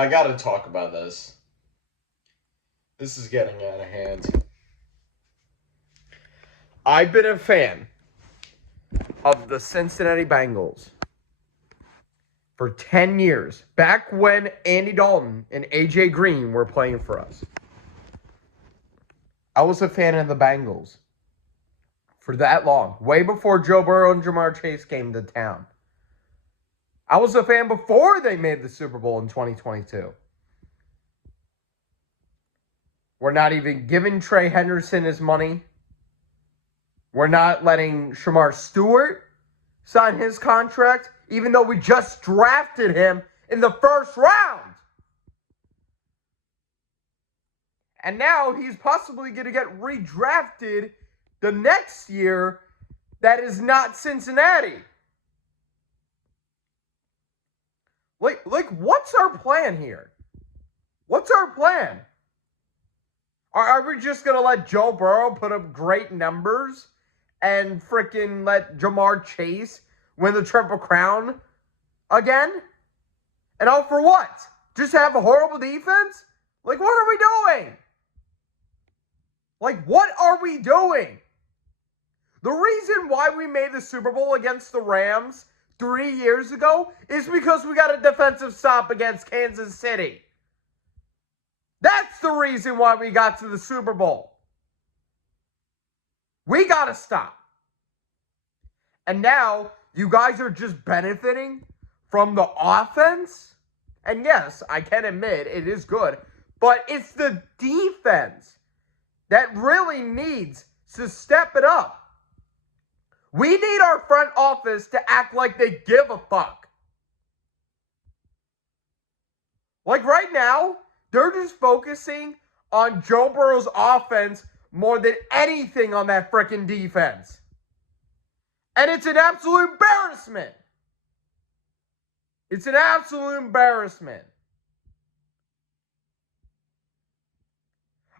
I gotta talk about this. This is getting out of hand. I've been a fan of the Cincinnati Bengals for 10 years. Back when Andy Dalton and AJ Green were playing for us. I was a fan of the Bengals for that long. Way before Joe Burrow and Jamar Chase came to town. I was a fan before they made the Super Bowl in 2022. We're not even giving Trey Henderson his money. We're not letting Shamar Stewart sign his contract, even though we just drafted him in the first round. And now he's possibly going to get redrafted the next year. That is not Cincinnati. Like, what's our plan here? What's our plan? Are we just going to let Joe Burrow put up great numbers and freaking let Jamar Chase win the Triple Crown again? And all for what? Just have a horrible defense? Like, what are we doing? Like, what are we doing? The reason why we made the Super Bowl against the Rams 3 years ago is because we got a defensive stop against Kansas City. That's the reason why we got to the Super Bowl. We got to stop. And now you guys are just benefiting from the offense. And yes, I can admit it is good. But it's the defense that really needs to step it up. We need our front office to act like they give a fuck. Like right now, they're just focusing on Joe Burrow's offense more than anything on that freaking defense. And it's an absolute embarrassment. It's an absolute embarrassment.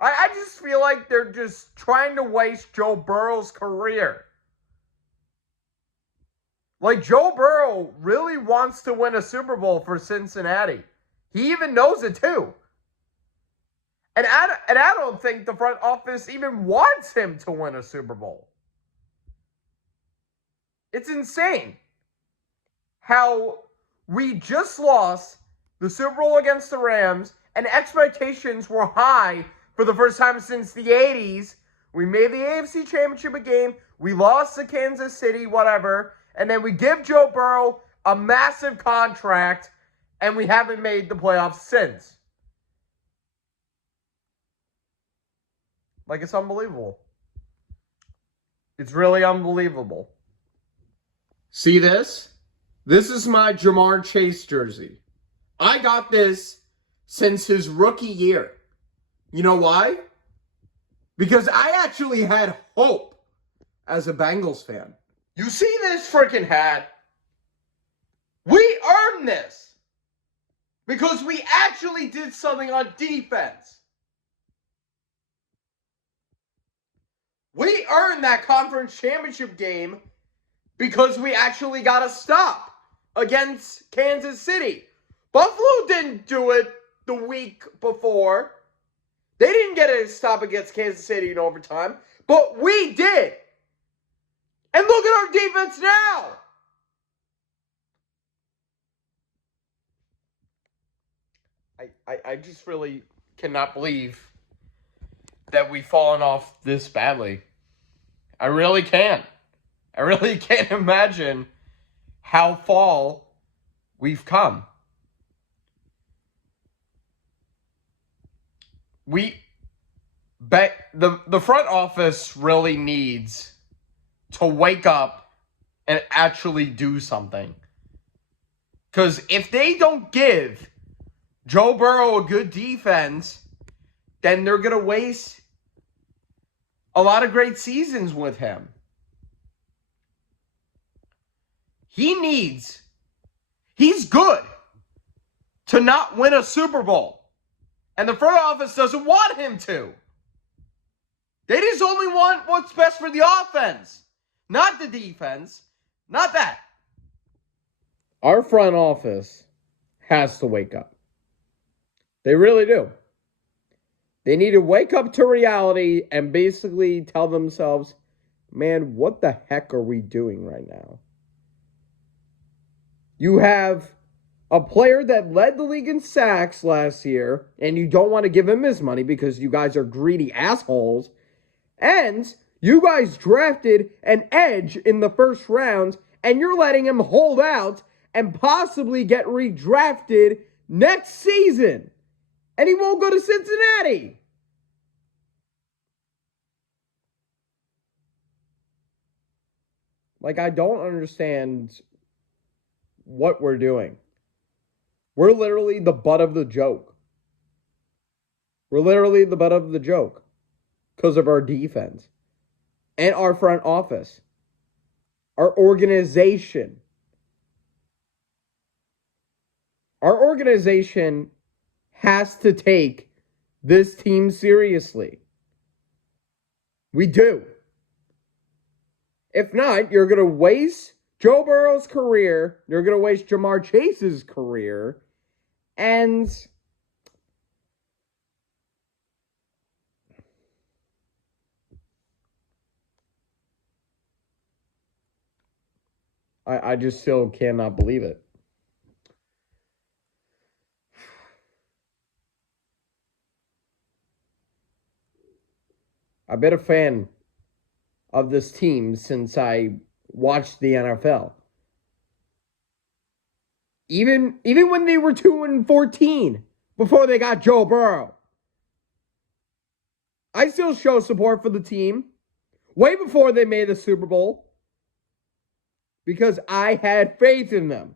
I just feel like they're just trying to waste Joe Burrow's career. Like, Joe Burrow really wants to win a Super Bowl for Cincinnati. He even knows it too. And I don't think the front office even wants him to win a Super Bowl. It's insane how we just lost the Super Bowl against the Rams and expectations were high for the first time since the 80s. We made the AFC Championship a game. We lost to Kansas City, whatever. And then we give Joe Burrow a massive contract and we haven't made the playoffs since. Like, it's unbelievable. It's really unbelievable. See this? This is my Jamar Chase jersey. I got this since his rookie year. You know why? Because I actually had hope as a Bengals fan. You see this freaking hat? We earned this. Because we actually did something on defense. We earned that conference championship game because we actually got a stop against Kansas City. Buffalo didn't do it the week before. They didn't get a stop against Kansas City in overtime, but we did. And look at our defense now. I just really cannot believe that we've fallen off this badly. I really can't. I really can't imagine how far we've come. The front office really needs to wake up and actually do something. Because if they don't give Joe Burrow a good defense, then they're going to waste a lot of great seasons with him. He's good to not win a Super Bowl. And the front office doesn't want him to. They just only want what's best for the offense, not the defense, not that. Our front office has to wake up. They really do. They need to wake up to reality and basically tell themselves, man, what the heck are we doing right now? You have a player that led the league in sacks last year, and you don't want to give him his money because you guys are greedy assholes. And you guys drafted an edge in the first round, and you're letting him hold out and possibly get redrafted next season. And he won't go to Cincinnati. Like, I don't understand what we're doing. We're literally the butt of the joke. We're literally the butt of the joke because of our defense and our front office, our organization. Our organization has to take this team seriously. We do. If not, you're going to waste Joe Burrow's career. You're going to waste Jamar Chase's career. And I just still cannot believe it. I've been a fan of this team since I watched the NFL. Even when they were 2-14 before they got Joe Burrow. I still show support for the team way before they made the Super Bowl because I had faith in them.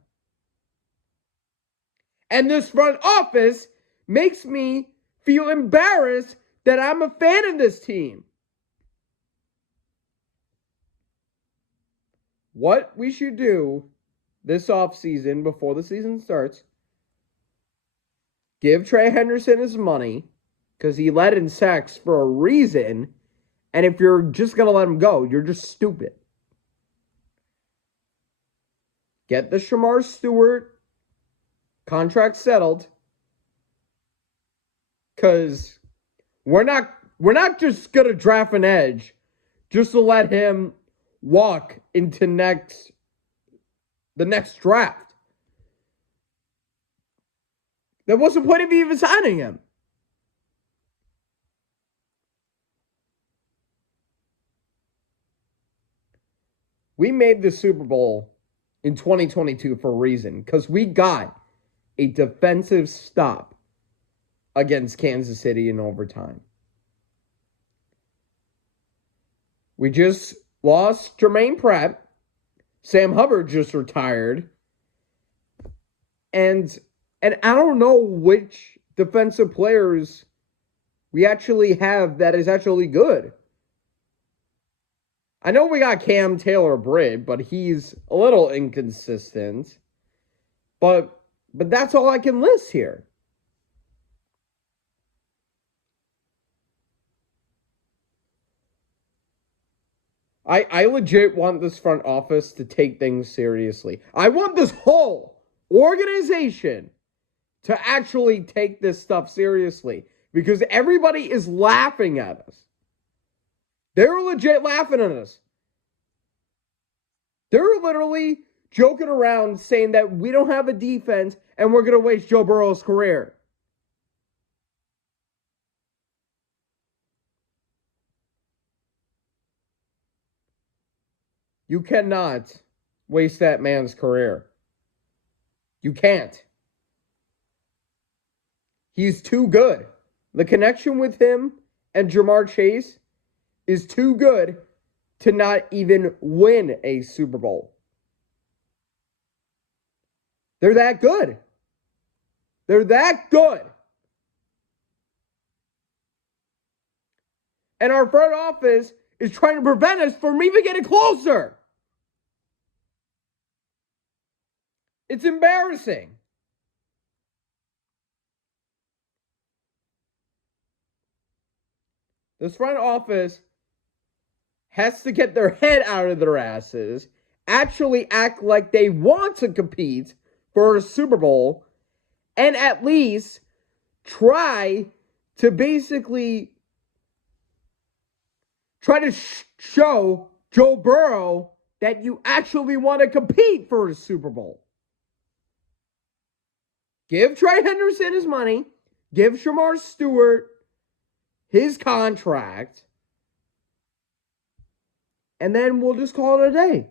And this front office makes me feel embarrassed that I'm a fan of this team. What we should do this offseason before the season starts, give Trey Henderson his money because he led in sacks for a reason. And if you're just going to let him go, you're just stupid. Get the Shamar Stewart contract settled because we're not just going to draft an edge just to let him walk into the next draft. Then what's the point of even signing him? We made the Super Bowl in 2022 for a reason, because we got a defensive stop against Kansas City in overtime. We just lost Jermaine Pratt. Sam Hubbard just retired. And I don't know which defensive players we actually have that is actually good. I know we got Cam Taylor-Britt, but he's a little inconsistent. But that's all I can list here. I legit want this front office to take things seriously. I want this whole organization to actually take this stuff seriously because everybody is laughing at us. They're legit laughing at us. They're literally joking around saying that we don't have a defense and we're going to waste Joe Burrow's career. You cannot waste that man's career. You can't. He's too good. The connection with him and Jamar Chase is too good to not even win a Super Bowl. They're that good. They're that good. And our front office is trying to prevent us from even getting closer. It's embarrassing. This front office has to get their head out of their asses, actually act like they want to compete for a Super Bowl, and at least try to basically show Joe Burrow that you actually want to compete for a Super Bowl. Give Trey Henderson his money. Give Shamar Stewart his contract. And then we'll just call it a day.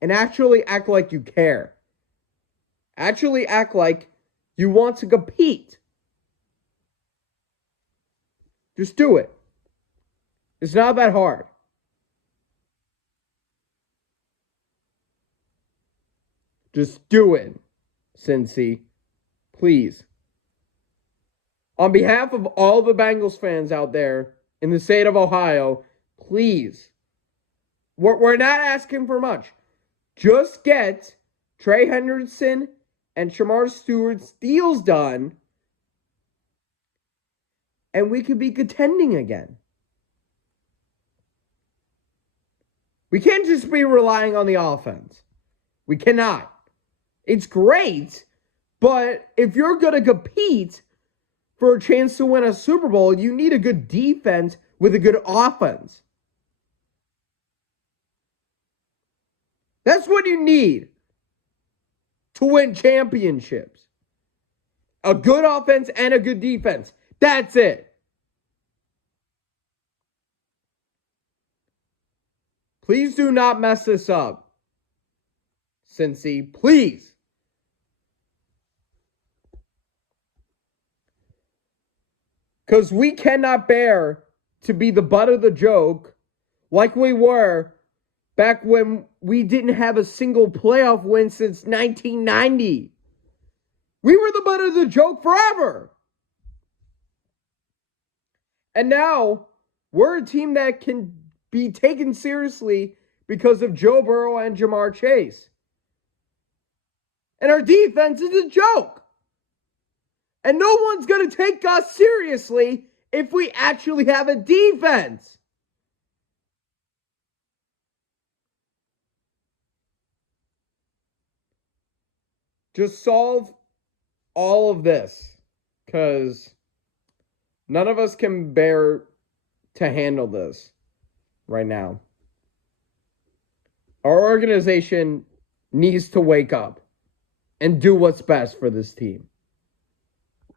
And actually act like you care. Actually act like you want to compete. Just do it. It's not that hard. Just do it, Cincy. Please. On behalf of all the Bengals fans out there in the state of Ohio, please. We're not asking for much. Just get Trey Henderson and Shamar Stewart's deals done, and we could be contending again. We can't just be relying on the offense. We cannot. It's great, but if you're going to compete for a chance to win a Super Bowl, you need a good defense with a good offense. That's what you need to win championships. A good offense and a good defense. That's it. Please do not mess this up, Cincy. Please. Because we cannot bear to be the butt of the joke like we were back when we didn't have a single playoff win since 1990. We were the butt of the joke forever. And now we're a team that can be taken seriously because of Joe Burrow and Jamar Chase. And our defense is a joke. And no one's going to take us seriously if we actually have a defense. Just solve all of this, because none of us can bear to handle this right now. Our organization needs to wake up and do what's best for this team.